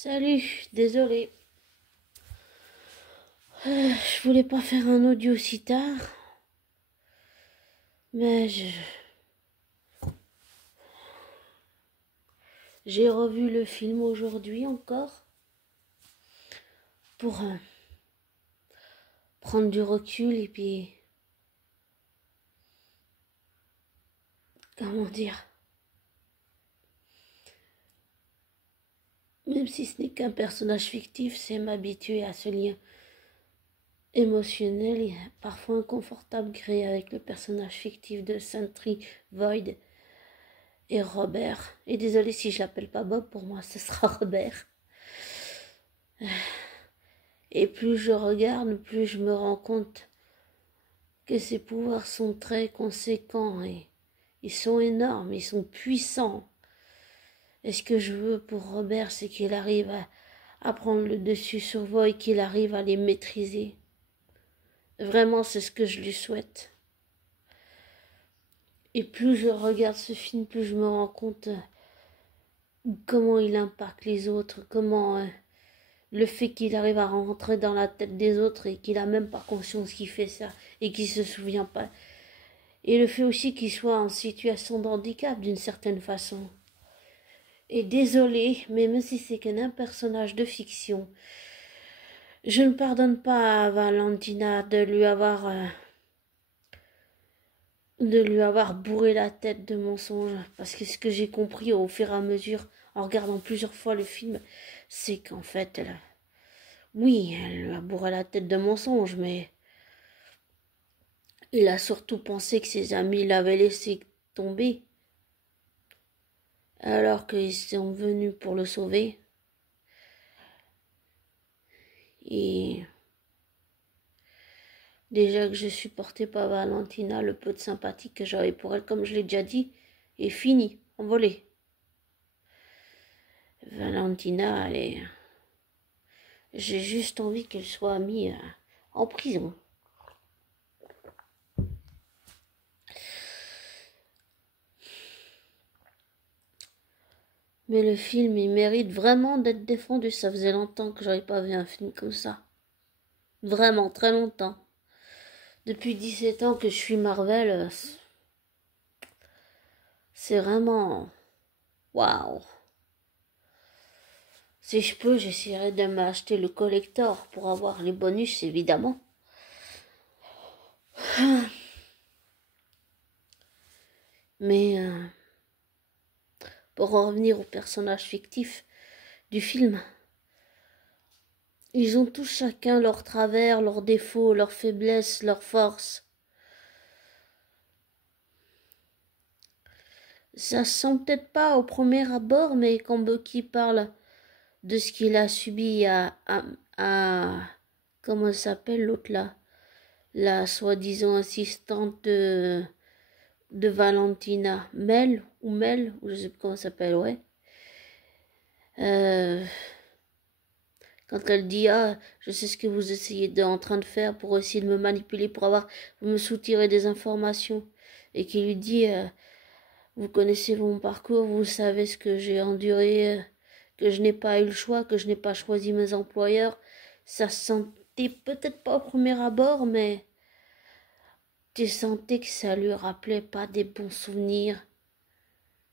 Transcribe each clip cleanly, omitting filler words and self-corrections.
Salut, désolé. Je voulais pas faire un audio si tard, mais j'ai revu le film aujourd'hui encore pour prendre du recul et puis, comment dire, même si ce n'est qu'un personnage fictif, c'est m'habituer à ce lien émotionnel et parfois inconfortable créé avec le personnage fictif de Sentry Void et Robert. Et désolé si je l'appelle pas Bob, pour moi ce sera Robert. Et plus je regarde, plus je me rends compte que ses pouvoirs sont très conséquents et ils sont énormes, ils sont puissants. Et ce que je veux pour Robert, c'est qu'il arrive à prendre le dessus sur Void, qu'il arrive à les maîtriser. Vraiment, c'est ce que je lui souhaite. Et plus je regarde ce film, plus je me rends compte comment il impacte les autres, comment le fait qu'il arrive à rentrer dans la tête des autres et qu'il a même pas conscience qu'il fait ça et qu'il se souvient pas. Et le fait aussi qu'il soit en situation de handicap d'une certaine façon. Et désolé, mais même si c'est qu'un personnage de fiction, je ne pardonne pas à Valentina de lui avoir bourré la tête de mensonges. Parce que ce que j'ai compris au fur et à mesure, en regardant plusieurs fois le film, c'est qu'en fait, oui, elle lui a bourré la tête de mensonges, mais il a surtout pensé que ses amis l'avaient laissé tomber, alors qu'ils sont venus pour le sauver. Et déjà que je supportais pas Valentina, le peu de sympathie que j'avais pour elle, comme je l'ai déjà dit, est fini, envolé. Valentina, j'ai juste envie qu'elle soit mise en prison. Mais le film, il mérite vraiment d'être défendu. Ça faisait longtemps que j'avais pas vu un film comme ça. Vraiment, très longtemps. Depuis 17 ans que je suis Marvel, c'est vraiment... Waouh! Si je peux, j'essaierai de m'acheter le collector pour avoir les bonus, évidemment. Mais pour en revenir aux personnages fictifs du film, ils ont tous chacun leurs travers, leurs défauts, leurs faiblesses, leurs forces. Ça se sent peut-être pas au premier abord, mais quand Bucky parle de ce qu'il a subi à comment s'appelle l'autre là, la soi-disant assistante de Valentina, Mel, ou je sais pas comment ça s'appelle, ouais. Quand elle dit, ah, je sais ce que vous essayez en train de faire pour essayer de me manipuler, pour me soutirer des informations, et qui lui dit, vous connaissez mon parcours, vous savez ce que j'ai enduré, que je n'ai pas eu le choix, que je n'ai pas choisi mes employeurs. Ça se sentait peut-être pas au premier abord, mais tu sentais que ça lui rappelait pas des bons souvenirs.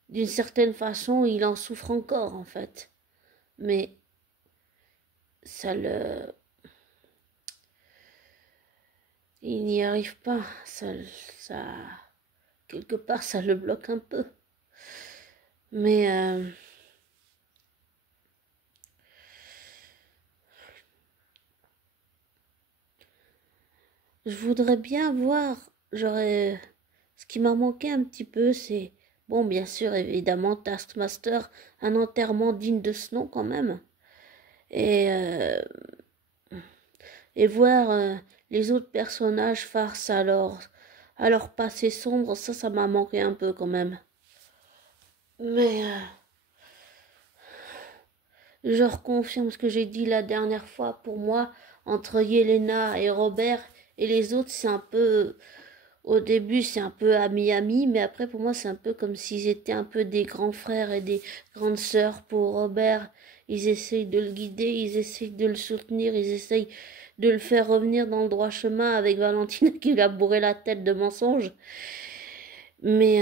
D'une certaine façon, il en souffre encore, en fait. Mais il n'y arrive pas. Quelque part, ça le bloque un peu. Mais je voudrais bien voir, ce qui m'a manqué un petit peu, c'est, bon, bien sûr, évidemment, Taskmaster, un enterrement digne de ce nom quand même. Et, et voir les autres personnages face à leur passé sombre, ça m'a manqué un peu quand même. Mais je reconfirme ce que j'ai dit la dernière fois. Pour moi, entre Yelena et Robert et les autres, c'est un peu Au début, c'est un peu ami-ami, mais après, pour moi, c'est un peu comme s'ils étaient un peu des grands frères et des grandes sœurs pour Robert. Ils essayent de le guider, ils essayent de le soutenir, ils essayent de le faire revenir dans le droit chemin avec Valentine qui lui a bourré la tête de mensonges. Mais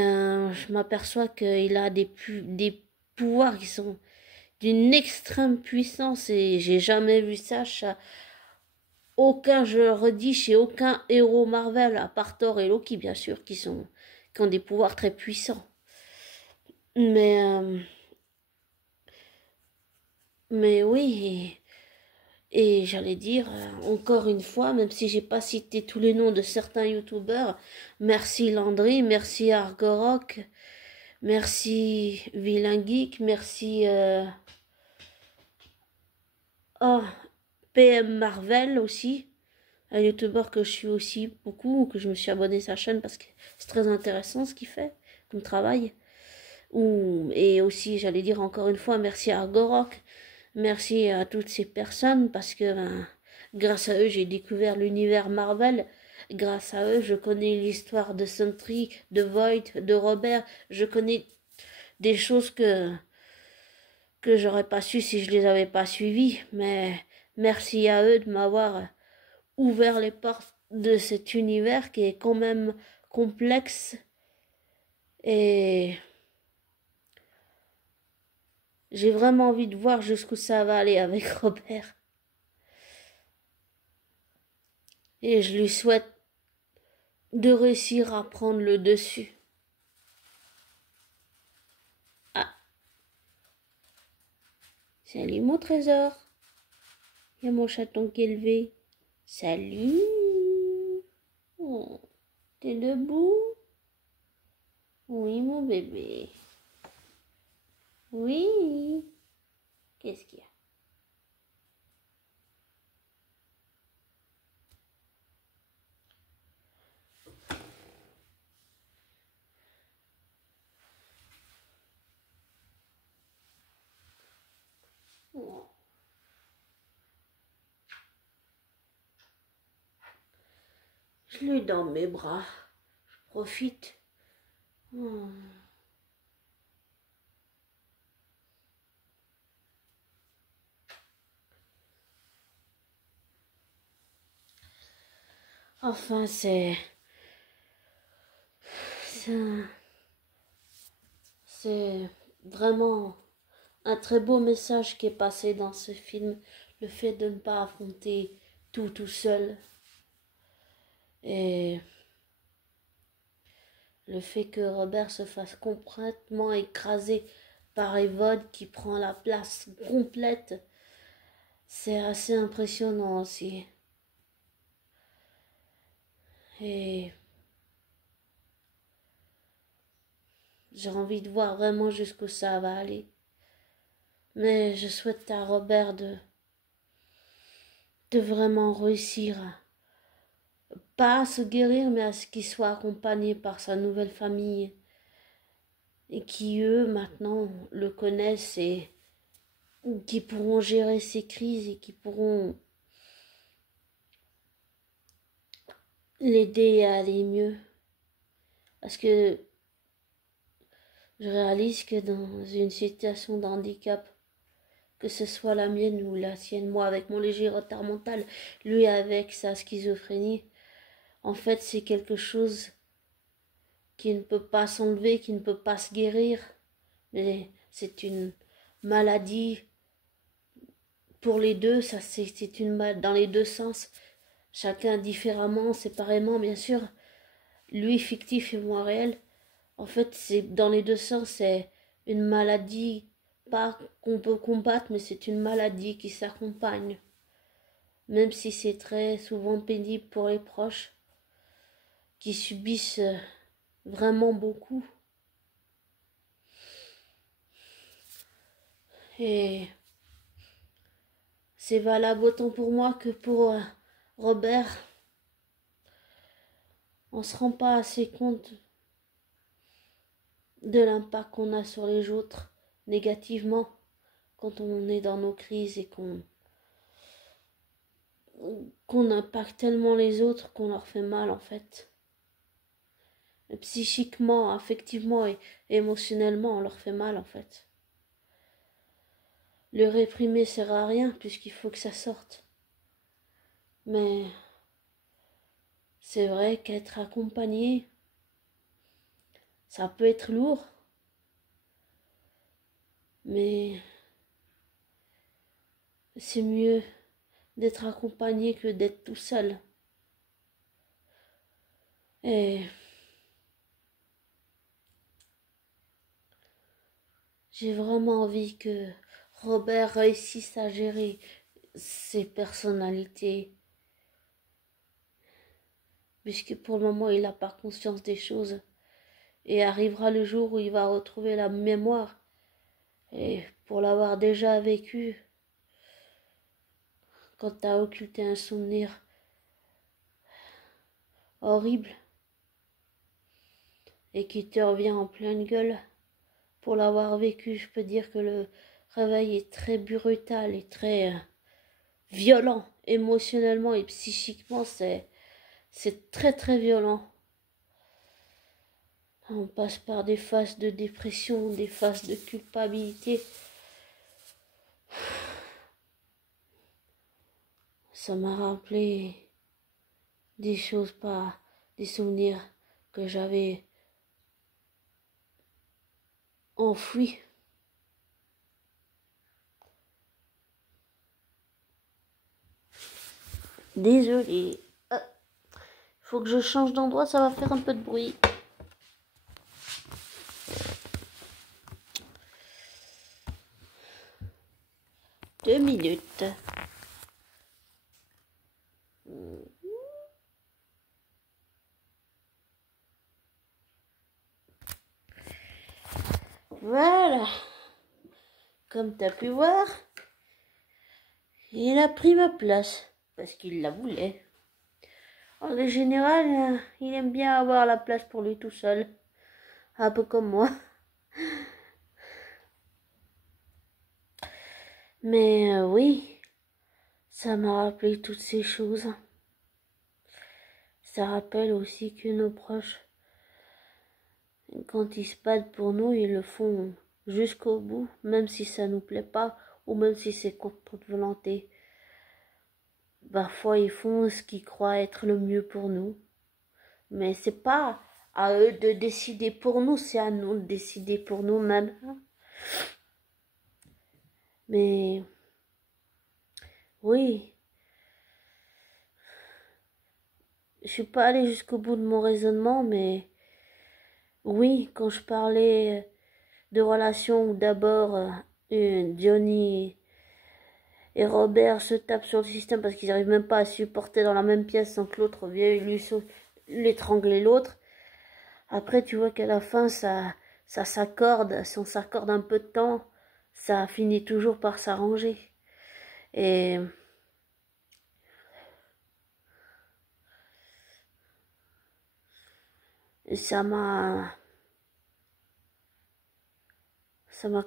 je m'aperçois qu'il a des pouvoirs qui sont d'une extrême puissance et j'ai jamais vu ça aucun, je le redis, chez aucun héros Marvel, à part Thor et Loki, bien sûr, qui ont des pouvoirs très puissants. Mais, euh, mais oui, et j'allais dire, encore une fois, même si j'ai pas cité tous les noms de certains youtubeurs, merci Landry, merci Argorok, merci Villain Geek, merci oh, PM Marvel aussi, un youtubeur que je suis aussi beaucoup, que je me suis abonné à sa chaîne parce que c'est très intéressant ce qu'il fait comme travail. Et aussi, j'allais dire encore une fois, merci à Argorok, merci à toutes ces personnes parce que grâce à eux, j'ai découvert l'univers Marvel. Grâce à eux, je connais l'histoire de Sentry, de Voight, de Robert. Je connais des choses que j'aurais pas su si je les avais pas suivies. Mais merci à eux de m'avoir ouvert les portes de cet univers qui est quand même complexe et j'ai vraiment envie de voir jusqu'où ça va aller avec Robert. Et je lui souhaite de réussir à prendre le dessus. Ah, salut mon trésor. Il y a mon chaton qui est levé. Salut. Oh, t'es debout? Oui, mon bébé. Oui. Qu'est-ce qu'il y a? Oh. Je l'ai dans mes bras. Je profite. Oh. Enfin, c'est vraiment un très beau message qui est passé dans ce film. Le fait de ne pas affronter tout seul. Et le fait que Robert se fasse complètement écraser par Evode qui prend la place complète, c'est assez impressionnant aussi. Et j'ai envie de voir vraiment jusqu'où ça va aller. Mais je souhaite à Robert de vraiment réussir pas à se guérir, mais à ce qu'il soit accompagné par sa nouvelle famille et qui, eux, maintenant, le connaissent et qui pourront gérer ces crises et qui pourront l'aider à aller mieux. Parce que je réalise que dans une situation de handicap, que ce soit la mienne ou la sienne, moi avec mon léger retard mental, lui avec sa schizophrénie, en fait c'est quelque chose qui ne peut pas s'enlever, qui ne peut pas se guérir, mais c'est une maladie pour les deux, ça c'est une maladie dans les deux sens, chacun différemment, séparément bien sûr, lui fictif et moi réel. En fait, c'est dans les deux sens, c'est une maladie, pas qu'on peut combattre, mais c'est une maladie qui s'accompagne. Même si c'est très souvent pénible pour les proches, qui subissent vraiment beaucoup. Et c'est valable autant pour moi que pour Robert. On ne se rend pas assez compte de l'impact qu'on a sur les autres négativement quand on est dans nos crises et qu'on impacte tellement les autres qu'on leur fait mal en fait. psychiquement, affectivement et émotionnellement, on leur fait mal en fait. Le réprimer sert à rien puisqu'il faut que ça sorte. Mais c'est vrai qu'être accompagné, ça peut être lourd. Mais c'est mieux d'être accompagné que d'être tout seul. Et j'ai vraiment envie que Robert réussisse à gérer ses personnalités. Puisque pour le moment, il n'a pas conscience des choses. Et arrivera le jour où il va retrouver la mémoire. Et pour l'avoir déjà vécu, quand tu as occulté un souvenir horrible et qui te revient en pleine gueule, pour l'avoir vécu, je peux dire que le réveil est très brutal et très violent, émotionnellement et psychiquement, c'est très très violent. On passe par des phases de dépression, des phases de culpabilité. Ça m'a rappelé des choses, pas des souvenirs que j'avais enfouis. Désolée. Faut que je change d'endroit, ça va faire un peu de bruit. Deux minutes. Voilà. Comme tu as pu voir, il a pris ma place parce qu'il la voulait. En général, il aime bien avoir la place pour lui tout seul. Un peu comme moi. Mais oui, ça m'a rappelé toutes ces choses. Ça rappelle aussi que nos proches, quand ils se battent pour nous, ils le font jusqu'au bout, même si ça nous plaît pas ou même si c'est contre notre volonté. Parfois, ils font ce qu'ils croient être le mieux pour nous. Mais c'est pas à eux de décider pour nous, c'est à nous de décider pour nous-mêmes. Mais oui, je suis pas allée jusqu'au bout de mon raisonnement, mais oui, quand je parlais de relations où d'abord Johnny et Robert se tapent sur le système parce qu'ils n'arrivent même pas à supporter dans la même pièce sans que l'autre vienne lui l'étrangler l'autre. Après, tu vois qu'à la fin, ça s'accorde, si on s'accorde un peu de temps, ça finit toujours par s'arranger. Et ça m'a,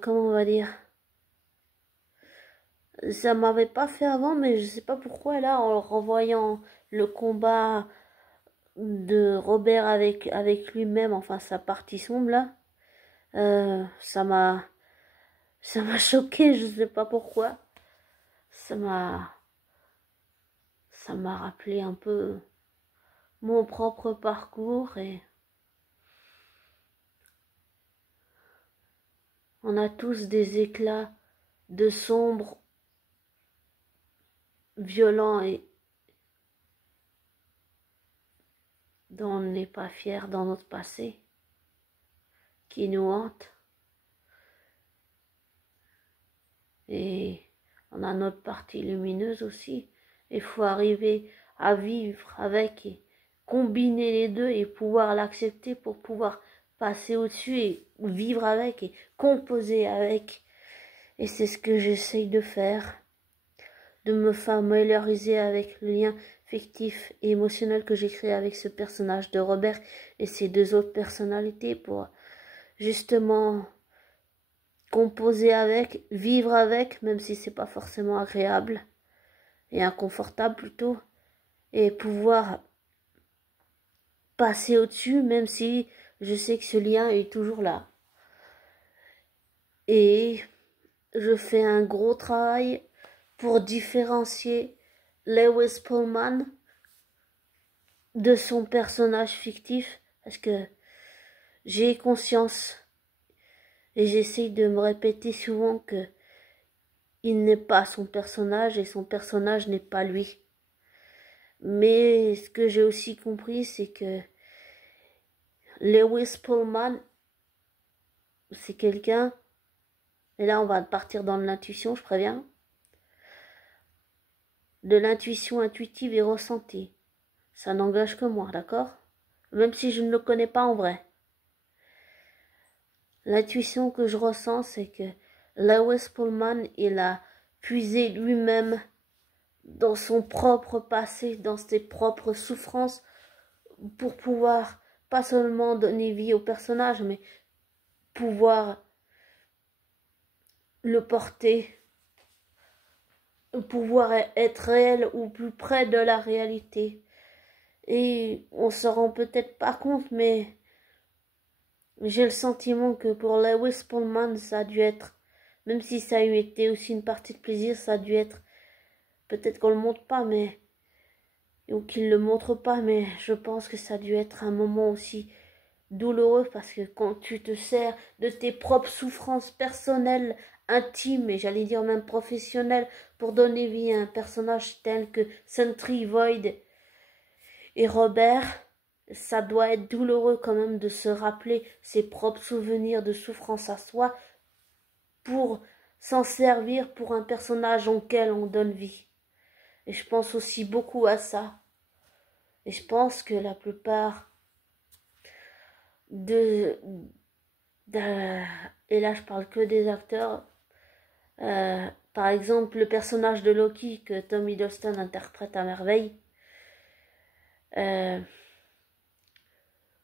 comment on va dire, ça m'avait pas fait avant, mais je sais pas pourquoi là, en renvoyant le combat de Robert avec lui-même, enfin sa partie sombre là, ça m'a choqué, je sais pas pourquoi. Ça m'a rappelé un peu mon propre parcours et on a tous des éclats de sombre, violents et dont on n'est pas fier dans notre passé, qui nous hantent. Et on a notre partie lumineuse aussi. Il faut arriver à vivre avec et combiner les deux et pouvoir l'accepter pour pouvoir passer au-dessus et vivre avec et composer avec. Et c'est ce que j'essaye de faire, de me familiariser avec le lien fictif et émotionnel que j'ai créé avec ce personnage de Robert et ses deux autres personnalités pour justement composer avec, vivre avec, même si c'est pas forcément agréable et inconfortable plutôt, et pouvoir passer au-dessus, même si je sais que ce lien est toujours là. Et je fais un gros travail pour différencier Lewis Pullman de son personnage fictif, parce que j'ai conscience et j'essaye de me répéter souvent que il n'est pas son personnage et son personnage n'est pas lui. Mais ce que j'ai aussi compris, c'est que Lewis Pullman, c'est quelqu'un, et là on va partir dans l'intuition, je préviens, de l'intuition intuitive et ressentie. Ça n'engage que moi, d'accord? Même si je ne le connais pas en vrai. L'intuition que je ressens, c'est que Lewis Pullman, il a puisé lui-même dans son propre passé, dans ses propres souffrances, pour pouvoir pas seulement donner vie au personnage, mais pouvoir le porter, pouvoir être réel ou plus près de la réalité. Et on se rend peut-être pas compte, mais j'ai le sentiment que pour Lewis Pullman, ça a dû être, même si ça a eu été aussi une partie de plaisir, ça a dû être, peut-être qu'on le montre pas, mais, ou qu'il le montre pas, mais je pense que ça a dû être un moment aussi douloureux, parce que quand tu te sers de tes propres souffrances personnelles, intimes, et j'allais dire même professionnelles, pour donner vie à un personnage tel que Sentry, Void et Robert, ça doit être douloureux quand même de se rappeler ses propres souvenirs de souffrance à soi pour s'en servir pour un personnage auquel on donne vie. Et je pense aussi beaucoup à ça. Et je pense que la plupart et là je parle que des acteurs, par exemple le personnage de Loki que Tom Hiddleston interprète à merveille,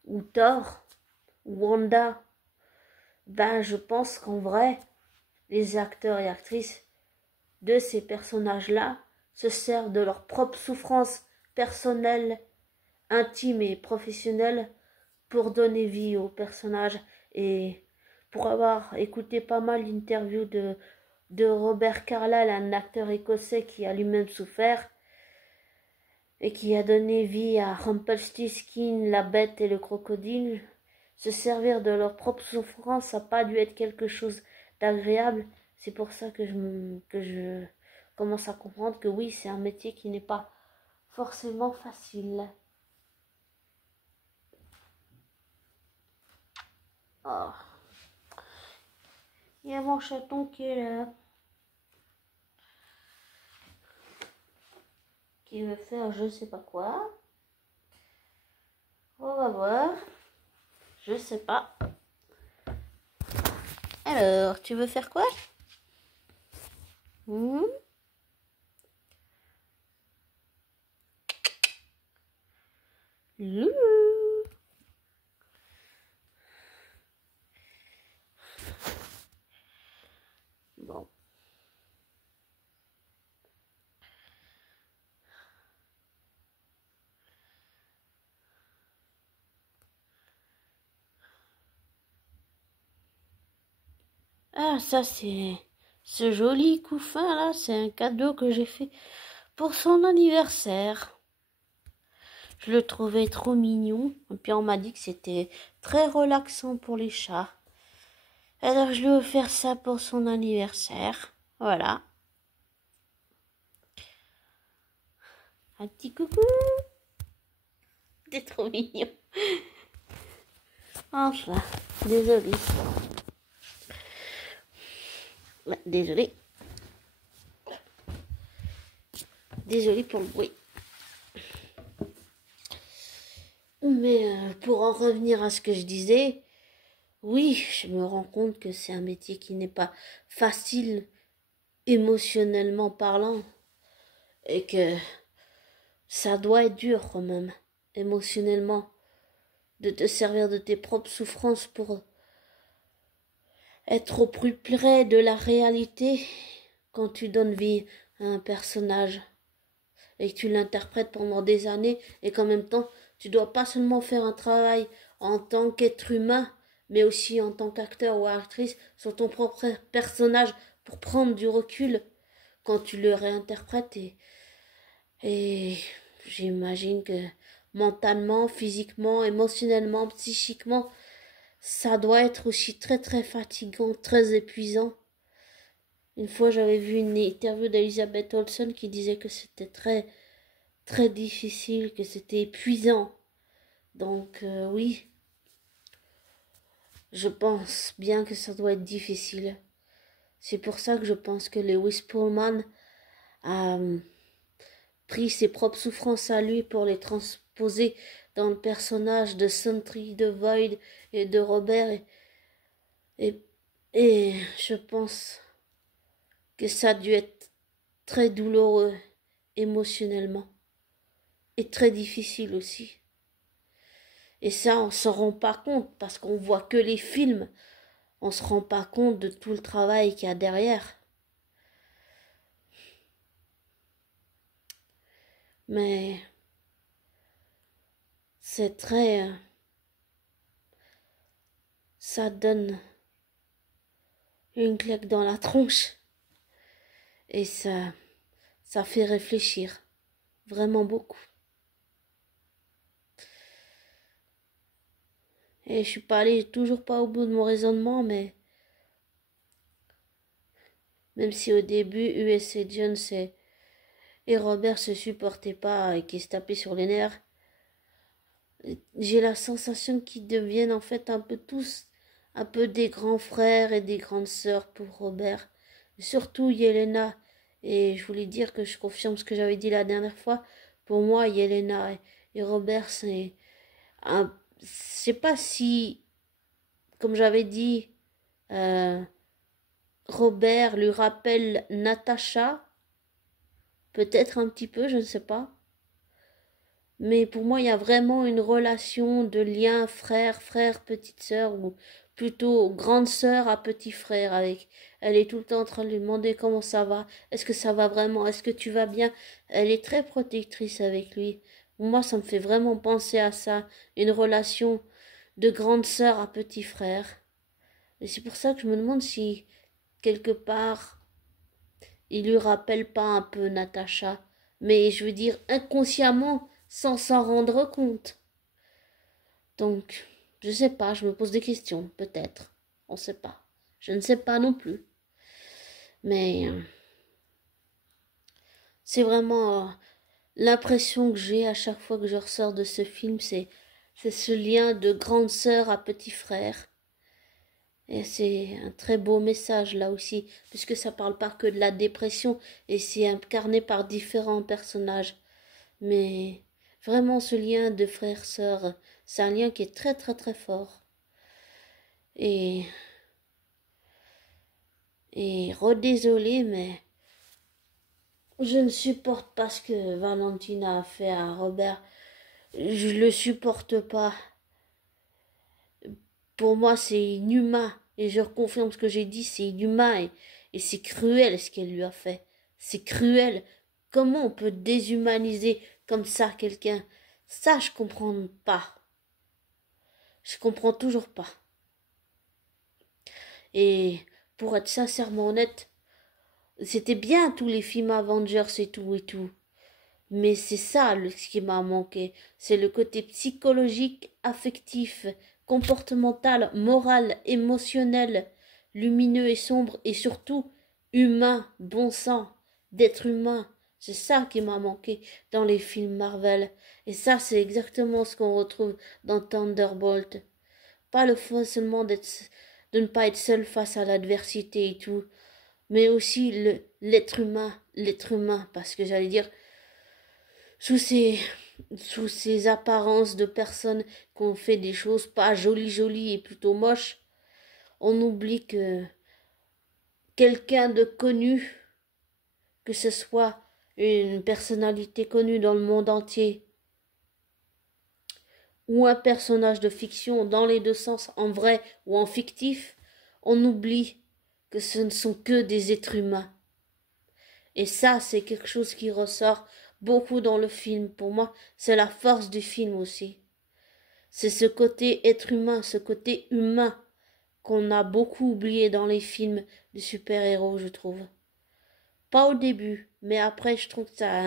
ou Thor, ou Wanda, ben je pense qu'en vrai, les acteurs et actrices de ces personnages-là se servent de leur propre souffrance personnelle, intime et professionnelle pour donner vie aux personnages. Et pour avoir écouté pas mal d'interviews de Robert Carlyle, un acteur écossais qui a lui-même souffert et qui a donné vie à Rumpelstiltskin, la bête et le crocodile, se servir de leur propre souffrance, ça n'a pas dû être quelque chose d'agréable. C'est pour ça que je commence à comprendre que oui, c'est un métier qui n'est pas forcément facile. Oh. Il y a mon chaton qui est là, qui veut faire je sais pas quoi. On va voir. Je sais pas. Alors, tu veux faire quoi? Bon. Ah, ça c'est ce joli couffin là, c'est un cadeau que j'ai fait pour son anniversaire. Je le trouvais trop mignon. Et puis on m'a dit que c'était très relaxant pour les chats. Alors je lui ai offert ça pour son anniversaire. Voilà. Un petit coucou. T'es trop mignon. Enfin, désolé. Ouais, désolé. Désolé pour le bruit. Mais pour en revenir à ce que je disais, oui, je me rends compte que c'est un métier qui n'est pas facile émotionnellement parlant et que ça doit être dur quand même, émotionnellement, de te servir de tes propres souffrances pour être au plus près de la réalité quand tu donnes vie à un personnage et que tu l'interprètes pendant des années et qu'en même temps Tu dois pas seulement faire un travail en tant qu'être humain, mais aussi en tant qu'acteur ou actrice sur ton propre personnage pour prendre du recul quand tu le réinterprètes. Et j'imagine que mentalement, physiquement, émotionnellement, psychiquement, ça doit être aussi très très fatigant, très épuisant. Une fois, j'avais vu une interview d'Elizabeth Olsen qui disait que c'était très très difficile, que c'était épuisant. Donc oui, je pense bien que ça doit être difficile. C'est pour ça que je pense que Lewis Pullman a pris ses propres souffrances à lui pour les transposer dans le personnage de Sentry, de Void et de Robert. Et, et je pense que ça a dû être très douloureux émotionnellement et très difficile aussi. Et ça, on s'en rend pas compte parce qu'on voit que les films. On se rend pas compte de tout le travail qu'il y a derrière. Mais c'est très... ça donne une claque dans la tronche. Et ça fait réfléchir. Vraiment beaucoup. Et je suis pas allée toujours pas au bout de mon raisonnement, mais même si au début, US et Jones et Robert se supportaient pas et qu'ils se tapaient sur les nerfs, j'ai la sensation qu'ils deviennent en fait un peu tous un peu des grands frères et des grandes sœurs pour Robert. Surtout Yelena. Et je voulais dire que je confirme ce que j'avais dit la dernière fois. Pour moi, Yelena et Robert, c'est un... Je sais pas si, comme j'avais dit, euh, Robert lui rappelle Natacha. Peut-être un petit peu, je ne sais pas. Mais pour moi, il y a vraiment une relation de lien frère, petite sœur, ou plutôt grande sœur à petit frère avec. Elle est tout le temps en train de lui demander comment ça va, est-ce que ça va vraiment, est-ce que tu vas bien. Elle est très protectrice avec lui. Moi, ça me fait vraiment penser à ça, une relation de grande sœur à petit frère. Et c'est pour ça que je me demande si, quelque part, il lui rappelle pas un peu Natacha. Mais je veux dire, inconsciemment, sans s'en rendre compte. Donc, je sais pas, je me pose des questions, peut-être. On sait pas. Je ne sais pas non plus. Mais c'est vraiment l'impression que j'ai à chaque fois que je ressors de ce film, c'est ce lien de grande sœur à petit frère. Et c'est un très beau message là aussi, puisque ça parle pas que de la dépression et c'est incarné par différents personnages. Mais vraiment ce lien de frère-sœur, c'est un lien qui est très très très fort. Et redésolé, mais je ne supporte pas ce que Valentina a fait à Robert. Je le supporte pas. Pour moi, c'est inhumain. Et je confirme ce que j'ai dit, c'est inhumain. Et c'est cruel ce qu'elle lui a fait. C'est cruel. Comment on peut déshumaniser comme ça quelqu'un? Ça, je comprends pas. Je comprends toujours pas. Et pour être sincèrement honnête, c'était bien tous les films Avengers et tout. Mais c'est ça ce qui m'a manqué. C'est le côté psychologique, affectif, comportemental, moral, émotionnel, lumineux et sombre, et surtout humain, bon sang, d'être humain. C'est ça qui m'a manqué dans les films Marvel. Et ça, c'est exactement ce qu'on retrouve dans Thunderbolt. Pas le fait seulement de ne pas être seul face à l'adversité et tout, mais aussi l'être humain, parce que j'allais dire, sous ces apparences de personnes qui ont fait des choses pas jolies et plutôt moches, on oublie que quelqu'un de connu, que ce soit une personnalité connue dans le monde entier, ou un personnage de fiction dans les deux sens, en vrai ou en fictif, on oublie que ce ne sont que des êtres humains. Et ça, c'est quelque chose qui ressort beaucoup dans le film. Pour moi, c'est la force du film aussi. C'est ce côté être humain, ce côté humain qu'on a beaucoup oublié dans les films de super-héros, je trouve. Pas au début, mais après, je trouve que ça a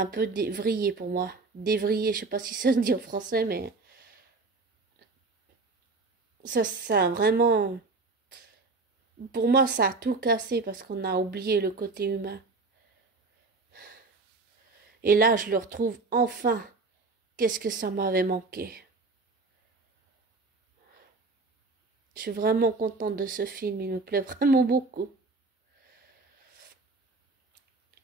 un peu dévrillé pour moi. Dévrillé, je sais pas si ça se dit en français, mais ça a vraiment, pour moi, ça a tout cassé parce qu'on a oublié le côté humain. Et là, je le retrouve enfin. Qu'est-ce que ça m'avait manqué. Je suis vraiment contente de ce film, il me plaît vraiment beaucoup.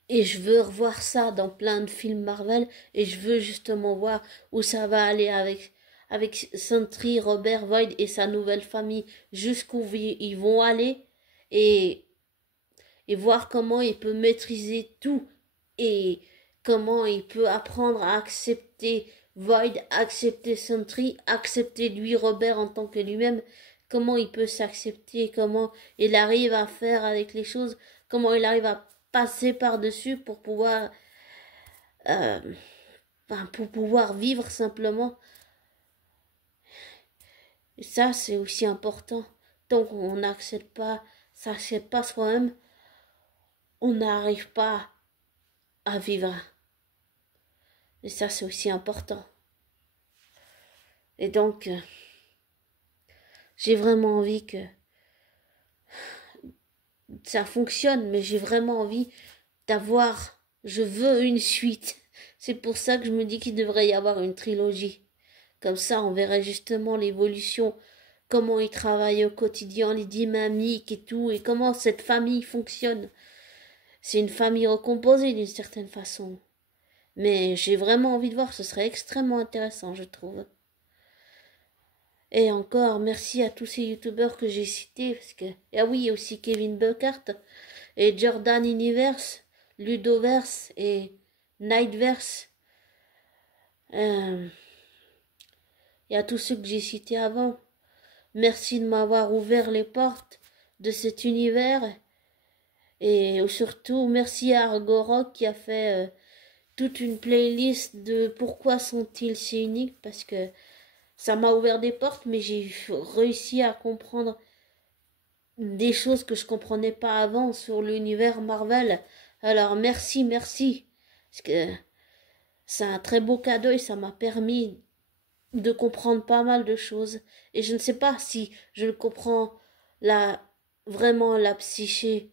Et je veux revoir ça dans plein de films Marvel, et je veux justement voir où ça va aller avec Sentry, Robert Void et sa nouvelle famille, jusqu'où ils vont aller, et, et voir comment il peut maîtriser tout, et comment il peut apprendre à accepter Void, accepter Sentry, accepter lui, Robert, en tant que lui-même, comment il peut s'accepter, comment il arrive à faire avec les choses, comment il arrive à passer par-dessus euh, pour pouvoir vivre simplement. Et ça, c'est aussi important. Tant qu'on s'accepte pas soi-même, on n'arrive pas à vivre. Et ça, c'est aussi important. Et donc, j'ai vraiment envie que ça fonctionne, mais j'ai vraiment envie je veux une suite. C'est pour ça que je me dis qu'il devrait y avoir une trilogie. Comme ça, on verrait justement l'évolution, comment ils travaillent au quotidien, les dynamiques et tout, et comment cette famille fonctionne. C'est une famille recomposée d'une certaine façon. Mais j'ai vraiment envie de voir, ce serait extrêmement intéressant, je trouve. Et encore, merci à tous ces youtubeurs que j'ai cités, parce que, ah oui, il y a aussi Kevin Buckart, et Jordan Universe, Ludoverse et Nightverse. Il y a tous ceux que j'ai cités avant. Merci de m'avoir ouvert les portes de cet univers. Et surtout, merci à Argorok qui a fait toute une playlist de pourquoi sont-ils si uniques. Parce que ça m'a ouvert des portes, mais j'ai réussi à comprendre des choses que je comprenais pas avant sur l'univers Marvel. Alors merci, merci. Parce que c'est un très beau cadeau et ça m'a permis de comprendre pas mal de choses. Et je ne sais pas si je comprends vraiment la psyché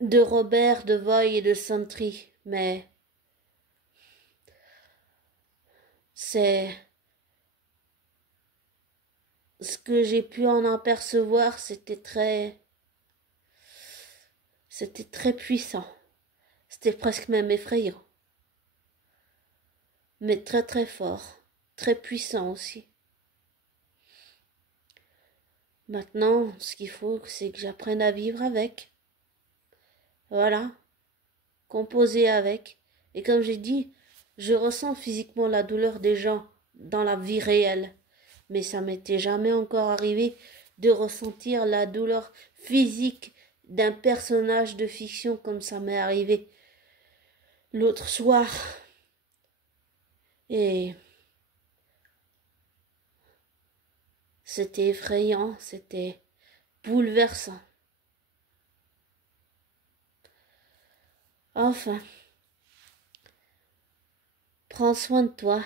de Robert, de Voy et de Sentry, mais c'est ce que j'ai pu en apercevoir, c'était très puissant. C'était presque même effrayant. Mais très très fort, très puissant aussi. Maintenant, ce qu'il faut, c'est que j'apprenne à vivre avec. Voilà, composer avec. Et comme j'ai dit, je ressens physiquement la douleur des gens dans la vie réelle. Mais ça m'était jamais encore arrivé de ressentir la douleur physique d'un personnage de fiction comme ça m'est arrivé l'autre soir. Et c'était effrayant, c'était bouleversant. Enfin, prends soin de toi.